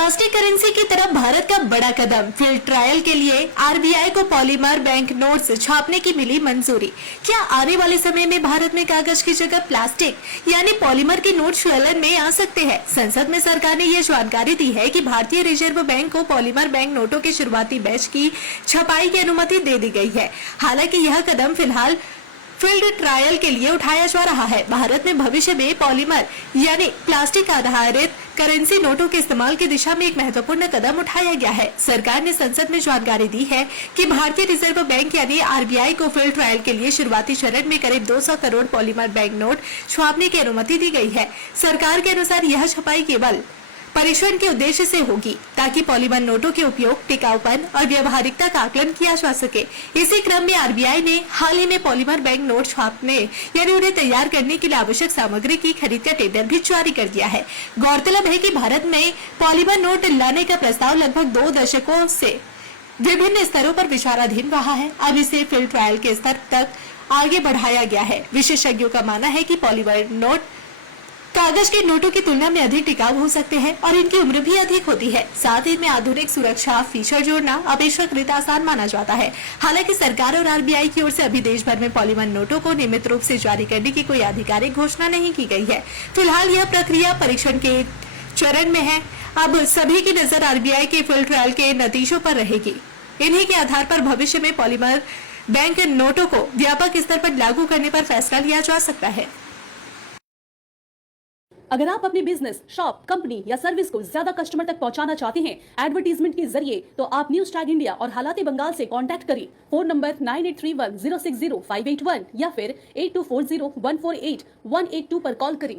Plastic currency की तरफ भारत का बड़ा कदम। फील्ड ट्रायल के लिए आरबीआई को पॉलीमर बैंक नोट्स छापने की मिली मंजूरी। क्या आने वाले समय में भारत में कागज की जगह प्लास्टिक यानी पॉलीमर के नोट चलन में आ सकते हैं? संसद में सरकार ने यह जानकारी दी है कि भारतीय रिजर्व बैंक को पॉलीमर बैंक नोटों के शुरुआती बैच की छपाई की अनुमति दे दी गई है। हालांकि यह कदम फिलहाल फील्ड ट्रायल के लिए उठाया जा रहा है। भारत में भविष्य में पॉलीमर यानी प्लास्टिक आधारित करेंसी नोटों के इस्तेमाल की दिशा में एक महत्वपूर्ण कदम उठाया गया है। सरकार ने संसद में जानकारी दी है कि भारतीय रिजर्व बैंक यानी आरबीआई को फील्ड ट्रायल के लिए शुरुआती चरण में करीब 200 करोड़ पॉलीमर बैंक नोट छापने की अनुमति दी गई है। सरकार के अनुसार यह छपाई केवल परीक्षण के उद्देश्य से होगी ताकि पॉलीमर नोटों के उपयोग, टिकाऊपन और व्यवहारिकता का आकलन किया जा सके। इसी क्रम में आरबीआई ने हाल ही में पॉलीमर बैंक नोट छापने यानी उन्हें तैयार करने के लिए आवश्यक सामग्री की खरीद का टेंडर भी जारी कर दिया है। गौरतलब है कि भारत में पॉलीमर नोट लाने का प्रस्ताव लगभग 2 दशकों से विभिन्न स्तरों पर विचाराधीन रहा है। अब इसे फील्ड ट्रायल के स्तर तक आगे बढ़ाया गया है। विशेषज्ञों का मानना है कि पॉलीमर नोट कागज के नोटों की तुलना में अधिक टिकाऊ हो सकते हैं और इनकी उम्र भी अधिक होती है। साथ ही में आधुनिक सुरक्षा फीचर जोड़ना अपेक्षाकृत आसान माना जाता है। हालांकि सरकार और आरबीआई की ओर से अभी देश भर में पॉलीमर नोटों को नियमित रूप से जारी करने की कोई आधिकारिक घोषणा नहीं की गई है। फिलहाल यह प्रक्रिया परीक्षण के चरण में है। अब सभी की नजर आरबीआई के फील्ड ट्रायल के नतीजों पर रहेगी। इन्हीं के आधार पर भविष्य में पॉलीमर बैंक नोटों को व्यापक स्तर पर लागू करने पर फैसला लिया जा सकता है। अगर आप अपने बिजनेस, शॉप, कंपनी या सर्विस को ज्यादा कस्टमर तक पहुंचाना चाहते हैं एडवर्टीजमेंट के जरिए, तो आप न्यूज टैग इंडिया और हालाते बंगाल से कांटेक्ट करें। फोन नंबर 9831060581 या फिर 8240148182 पर कॉल करें।